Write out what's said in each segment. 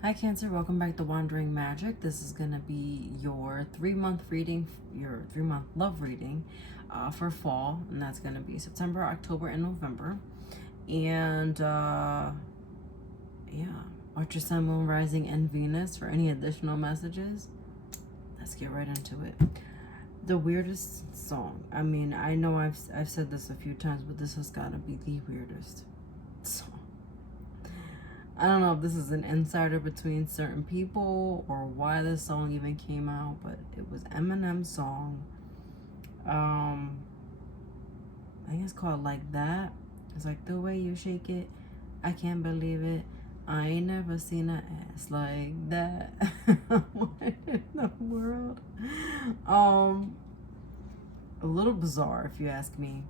Hi Cancer, welcome back to Wandering Magic. This is going to be your 3-month reading, your 3-month love reading for fall, and that's going to be September, October, and November. And yeah, watch your Sun, Moon, Rising, and Venus for any additional messages. Let's get right into it. The weirdest song. I mean, I know I've said this a few times, but this has got to be the weirdest song. I don't know if this is an insider between certain people or why this song even came out, but it was Eminem's song. I think it's called Like That. It's like the way you shake it, I can't believe it. I ain't never seen an ass like that. What in the world? A little bizarre if you ask me.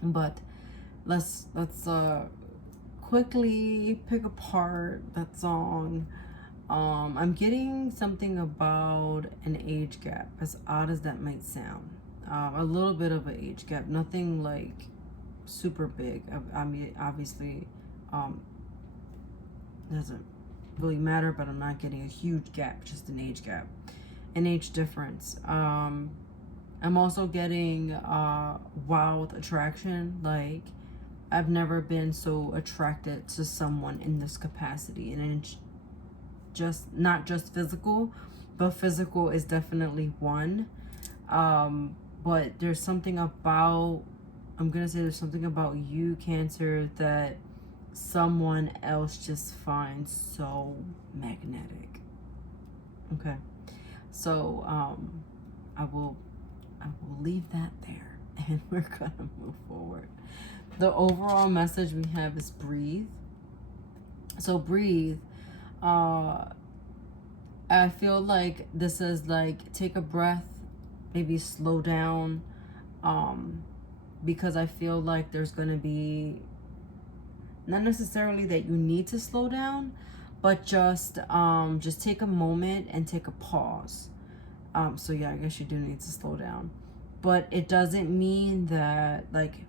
But let's quickly pick apart that song. I'm getting something about an age gap, as odd as that might sound. A little bit of an age gap, nothing like super big. I mean, obviously, doesn't really matter, but I'm not getting a huge gap, just an age gap, an age difference. I'm also getting wild attraction, like I've never been so attracted to someone in this capacity, and it's just not just physical, but physical is definitely one. But there's something about, I'm gonna say there's something about you, Cancer, that someone else just finds so magnetic. Okay, so I will leave that there, and we're gonna move forward. The overall message we have is breathe. So breathe. Uh, I feel like this is like take a breath, maybe slow down, um, because I feel like there's gonna be not necessarily that you need to slow down, but just take a moment and take a pause. So yeah, I guess you do need to slow down, but it doesn't mean that like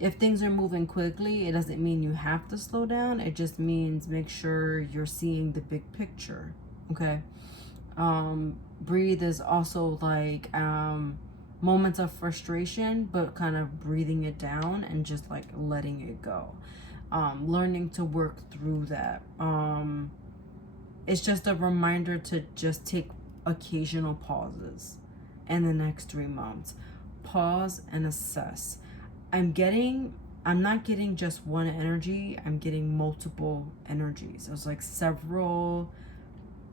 if things are moving quickly, it doesn't mean you have to slow down. It just means make sure you're seeing the big picture. Okay. Breathe is also like moments of frustration, but kind of breathing it down and just like letting it go. Learning to work through that. It's just a reminder to just take occasional pauses in the next 3 months. Pause and assess. I'm not getting just one energy, I'm getting multiple energies. There's like several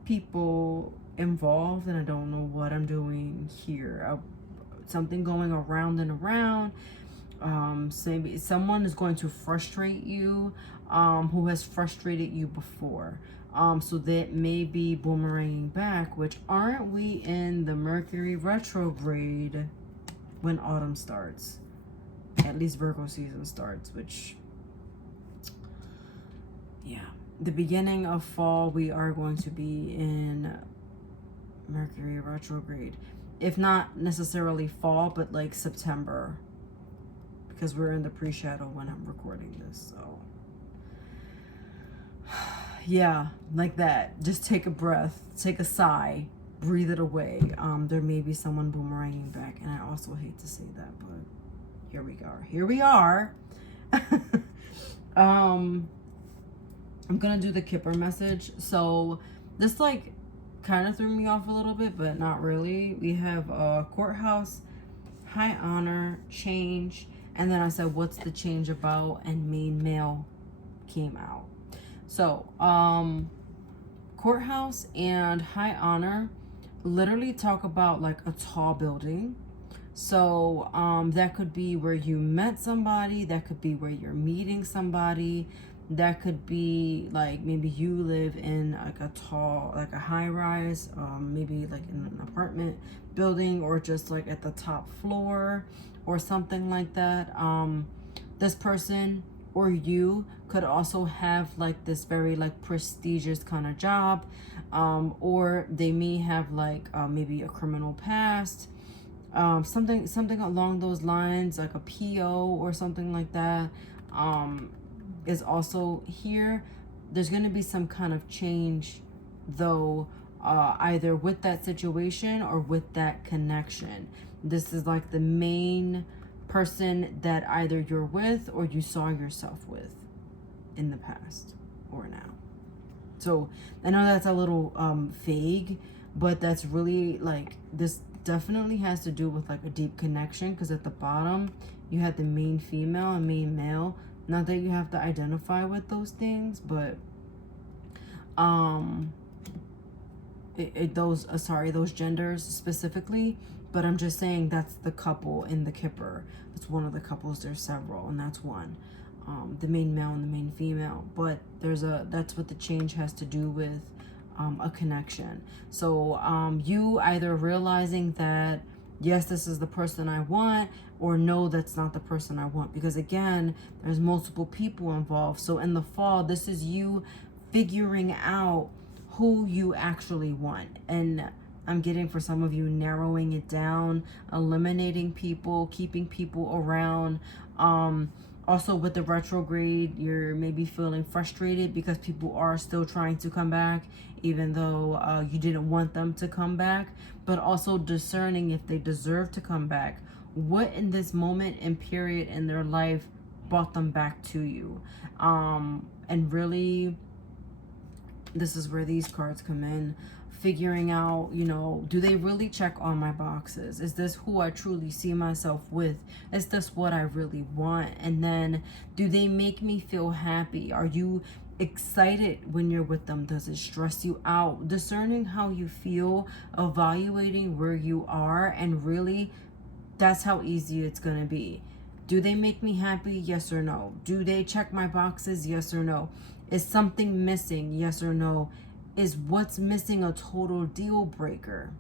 people involved, and I don't know what I'm doing here. Something going around and around. So maybe someone is going to frustrate you, who has frustrated you before. So that may be boomeranging back, which aren't we in the Mercury retrograde when autumn starts? At least Virgo season starts, which, yeah. The beginning of fall, we are going to be in Mercury retrograde. If not necessarily fall, but like September, because we're in the pre-shadow when I'm recording this. So yeah, like that. Just take a breath, take a sigh, breathe it away. There may be someone boomeranging back, and I also hate to say that, but here we are. Here we are. I'm gonna do the Kipper message. So this like kind of threw me off a little bit, but not really. We have a courthouse, high honor, change, and then I said, what's the change about? And main male came out. So, courthouse and high honor literally talk about like a tall building. So, that could be where you met somebody, that could be where you're meeting somebody, that could be like maybe you live in like a tall, like a high rise, maybe like in an apartment building or just like at the top floor or something like that. This person or you could also have like this very like prestigious kind of job, or they may have like maybe a criminal past, something along those lines, like a PO or something like that, is also here. there's going to be some kind of change, though, either with that situation or with that connection. This is like the main person that either you're with or you saw yourself with in the past or now. So I know that's a little vague, but that's really like, this definitely has to do with like a deep connection, because at the bottom you had the main female and main male. Not that you have to identify with those things, but those genders specifically, but I'm just saying that's the couple in the Kipper. It's one of the couples. There's several, and that's one. The main male and the main female. But that's what the change has to do with, a connection. So you either realizing that yes, this is the person I want, or no, that's not the person I want. Because again, there's multiple people involved. So in the fall, this is you figuring out who you actually want. And I'm getting, for some of you, narrowing it down, eliminating people, keeping people around. Also with the retrograde, you're maybe feeling frustrated because people are still trying to come back, even though you didn't want them to come back. But also discerning if they deserve to come back. What in this moment and period in their life brought them back to you? And really, this is where these cards come in. Figuring out, do they really check all my boxes? Is this who I truly see myself with? Is this what I really want? And then, do they make me feel happy? Are you excited when you're with them? Does it stress you out? Discerning how you feel, evaluating where you are, and really, that's how easy it's going to be. Do they make me happy? Yes or no? Do they check my boxes? Yes or no? Is something missing? Yes or no? Is what's missing a total deal breaker?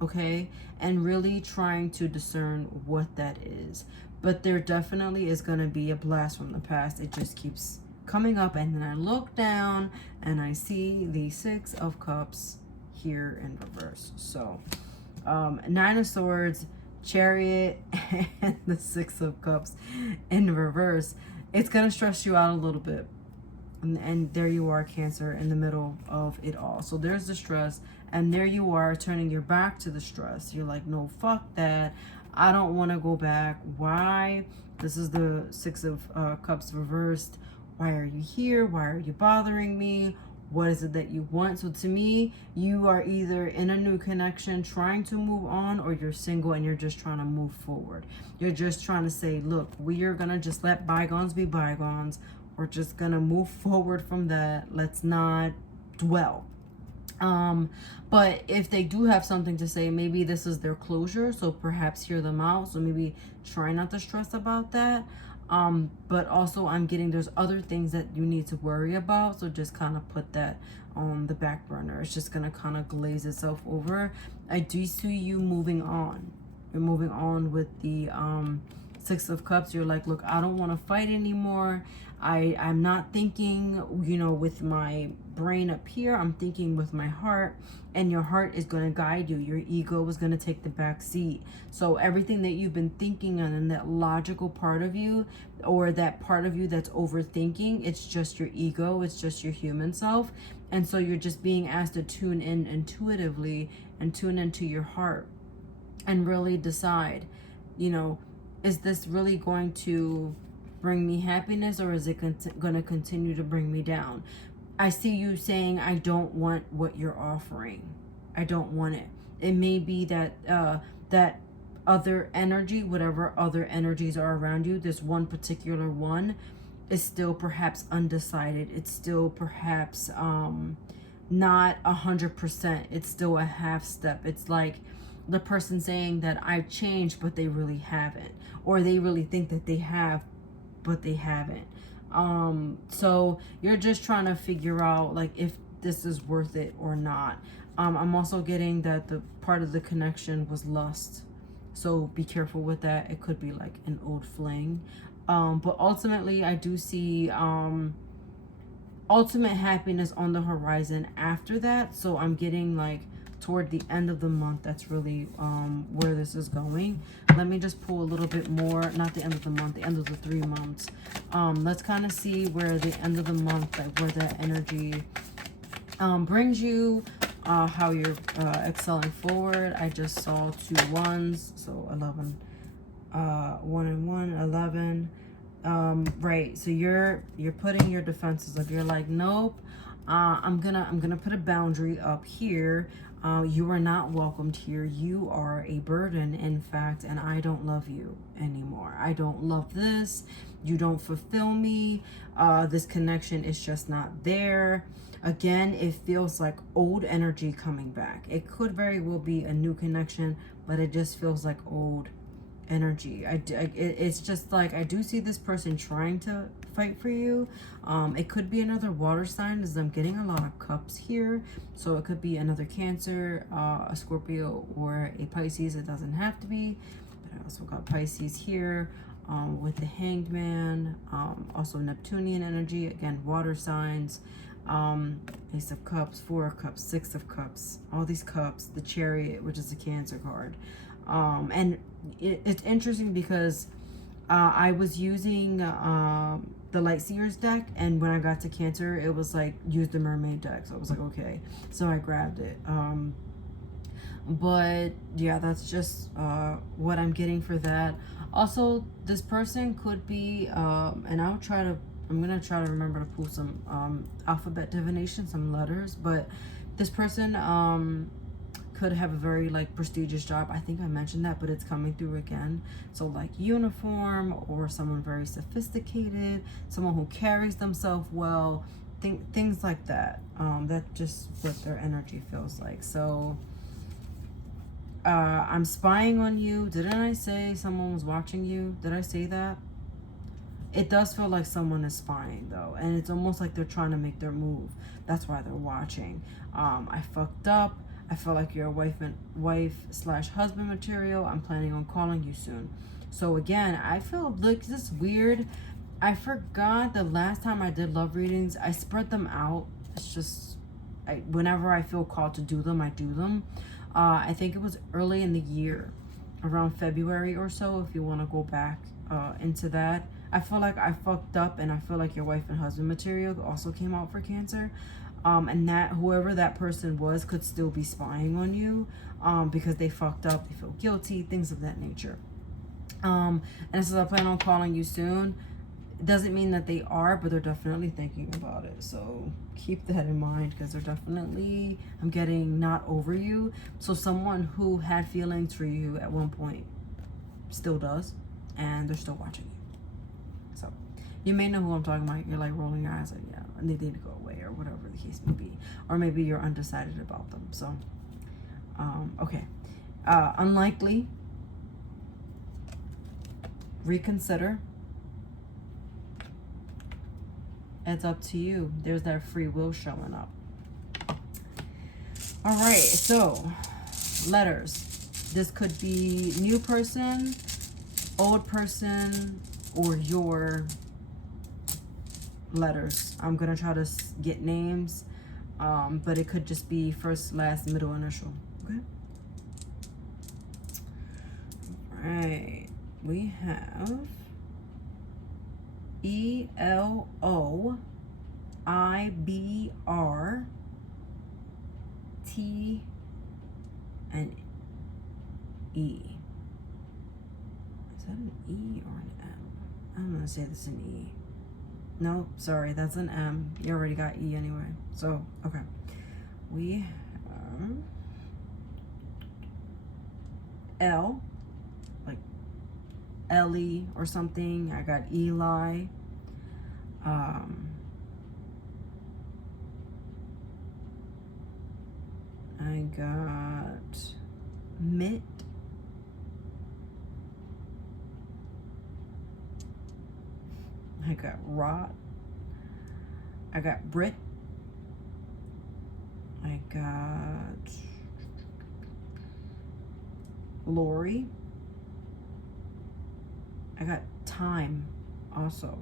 Okay? And really trying to discern what that is. But there definitely is going to be a blast from the past. It just keeps coming up. And then I look down and I see the Six of Cups here in reverse. So, Nine of Swords, Chariot, and the Six of Cups in reverse. It's going to stress you out a little bit. And there you are, Cancer, in the middle of it all. So there's the stress, and there you are turning your back to the stress. You're like, no, fuck that. I don't want to go back. Why? This is the Six of Cups reversed. Why are you here? Why are you bothering me? What is it that you want? So to me, you are either in a new connection trying to move on, or you're single and you're just trying to move forward. You're just trying to say, look, we are going to just let bygones be bygones. We're just going to move forward from that. Let's not dwell. But if they do have something to say, maybe this is their closure. So perhaps hear them out. So maybe try not to stress about that. But also I'm getting there's other things that you need to worry about. So just kind of put that on the back burner. It's just going to kind of glaze itself over. I do see you moving on. You're moving on with the Six of Cups. You're like, look, I don't want to fight anymore. I'm not thinking, with my brain up here. I'm thinking with my heart, and your heart is going to guide you. Your ego is going to take the back seat. So everything that you've been thinking on, and that logical part of you, or that part of you that's overthinking, it's just your ego. It's just your human self. And so you're just being asked to tune in intuitively and tune into your heart and really decide, is this really going to bring me happiness, or is it going to continue to bring me down? I see you saying, I don't want what you're offering. I don't want it. It may be that that other energy, whatever other energies are around you, this one particular one is still perhaps undecided. It's still perhaps not 100%. It's still a half step. It's like the person saying that I've changed, but they really haven't. Or they really think that they have, but they haven't. So you're just trying to figure out like if this is worth it or not. I'm also getting that the part of the connection was lust. So be careful with that. It could be like an old fling. But ultimately I do see ultimate happiness on the horizon after that. So I'm getting like toward the end of the month. That's really where this is going. Let me just pull a little bit more, not the end of the month, the end of the 3 months. Let's kind of see where the end of the month, like where that energy brings you, how you're excelling forward. I just saw 2 1s, so 11, 1 and 1, 11. Right, so you're putting your defenses up. You're like, nope, I'm gonna put a boundary up here. You are not welcomed here. You are a burden, in fact, and I don't love you anymore. I don't love this. You don't fulfill me. This connection is just not there. Again, it feels like old energy coming back. It could very well be a new connection, but it just feels like old energy. It's just like, I do see this person trying to fight for you. It could be another water sign, as I'm getting a lot of cups here. So it could be another Cancer, a Scorpio, or a Pisces. It doesn't have to be, but I also got Pisces here with the Hanged Man. Also Neptunian energy, again, water signs. Ace of Cups, 4 of Cups, 6 of Cups, all these cups, the Chariot, which is a Cancer card. And it's interesting because I was using the Light Seers deck, and when I got to Cancer, it was like, use the Mermaid deck. So I was like, okay, so I grabbed it. But yeah, that's just what I'm getting for that. Also, this person could be, and I'm gonna try to remember to pull some alphabet divination, some letters, but this person could have a very like prestigious job. I think I mentioned that, but it's coming through again. So like uniform, or someone very sophisticated, someone who carries themselves well, things like that. That's just what their energy feels like. So I'm spying on you. Didn't I say someone was watching you? Did I say that? It does feel like someone is spying though, and it's almost like they're trying to make their move. That's why they're watching. I fucked up. I feel like you're a wife/husband material. I'm planning on calling you soon. So again, I feel like this is weird. I forgot the last time I did love readings, I spread them out. It's just, whenever I feel called to do them, I do them. I think it was early in the year, around February or so, if you want to go back into that. I feel like I fucked up, and I feel like your wife and husband material also came out for Cancer. And that whoever that person was could still be spying on you because they fucked up, they feel guilty, things of that nature. And it says, I plan on calling you soon. It doesn't mean that they are, but they're definitely thinking about it. So keep that in mind, because they're definitely, I'm getting, not over you. So someone who had feelings for you at one point still does, and they're still watching you. So you may know who I'm talking about. You're like rolling your eyes like, yeah, and they need to go away, or whatever the case may be. Or maybe you're undecided about them. So, okay. Unlikely. Reconsider. It's up to you. There's that free will showing up. All right, so letters. This could be new person, old person, or your letters. I'm gonna try to get names, but it could just be first, last, middle initial. Okay. All right. We have ELOIBRT and E. Is that an E or an M? I'm gonna say this is an E. No, sorry, that's an M. You already got E anyway. So, okay. We have L, like Ellie or something. I got Eli. I got Mitt. I got Rot. I got Brit. I got Lori. I got Time also.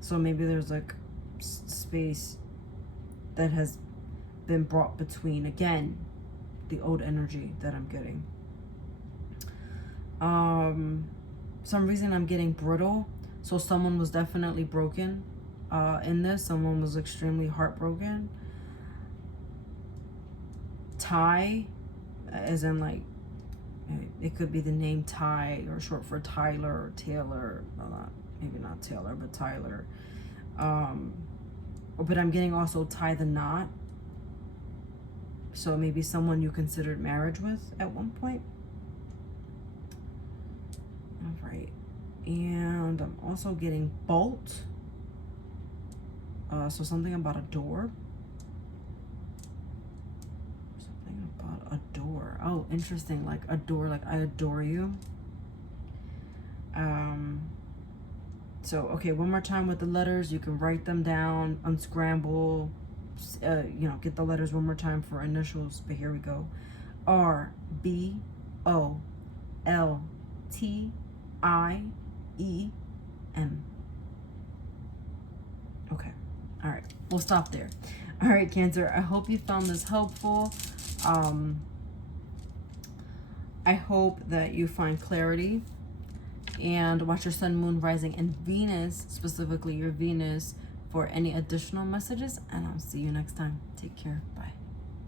So maybe there's like space that has been brought between. Again, the old energy that I'm getting. Some reason I'm getting brittle. So someone was definitely broken in this. Someone was extremely heartbroken. Ty, as in like, it could be the name Ty or short for Tyler or Taylor. Well, maybe not Taylor, but Tyler. But I'm getting also tie the knot. So maybe someone you considered marriage with at one point. All right. And I'm also getting bolt. So something about a door. Something about a door. Oh, interesting. Like a door, like I adore you. So, okay, one more time with the letters. You can write them down, unscramble, get the letters one more time for initials. But here we go. R, B, O, L, T, I, E, M. Okay. All right. We'll stop there. All right, Cancer. I hope you found this helpful. I hope that you find clarity. And watch your sun, moon, rising, and Venus, specifically your Venus, for any additional messages. And I'll see you next time. Take care. Bye.